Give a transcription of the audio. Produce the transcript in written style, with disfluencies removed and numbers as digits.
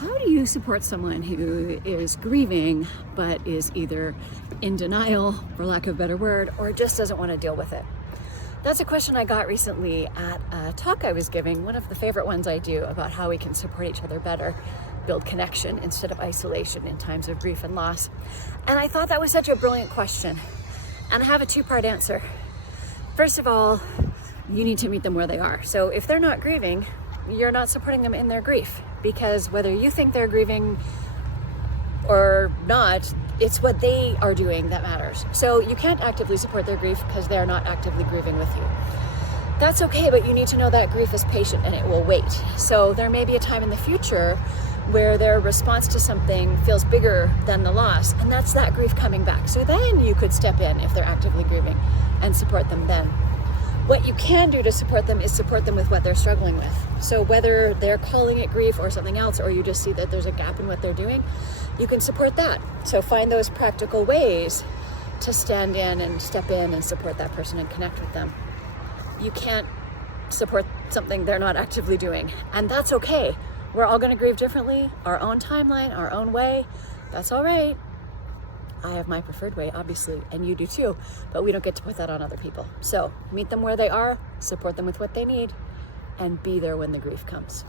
How do you support someone who is grieving but is either in denial, for lack of a better word, or just doesn't want to deal with it? That's a question I got recently at a talk I was giving, one of the favorite ones I do, about how we can support each other better, build connection instead of isolation in times of grief and loss. And I thought that was such a brilliant question. And I have a two-part answer. First of all, you need to meet them where they are. So if they're not grieving, you're not supporting them in their grief, because whether you think they're grieving or not, it's what they are doing that matters. So you can't actively support their grief because they are not actively grieving with you. That's okay, but you need to know that grief is patient and it will wait. So there may be a time in the future where their response to something feels bigger than the loss, and that's that grief coming back. So then you could step in if they're actively grieving and support them then. What you can do to support them is support them with what they're struggling with. So whether they're calling it grief or something else, or you just see that there's a gap in what they're doing, you can support that. So find those practical ways to stand in and step in and support that person and connect with them. You can't support something they're not actively doing, and that's okay. We're all going to grieve differently, our own timeline, our own way. That's all right. I have my preferred way, obviously, and you do too, but we don't get to put that on other people. So meet them where they are, support them with what they need, and be there when the grief comes.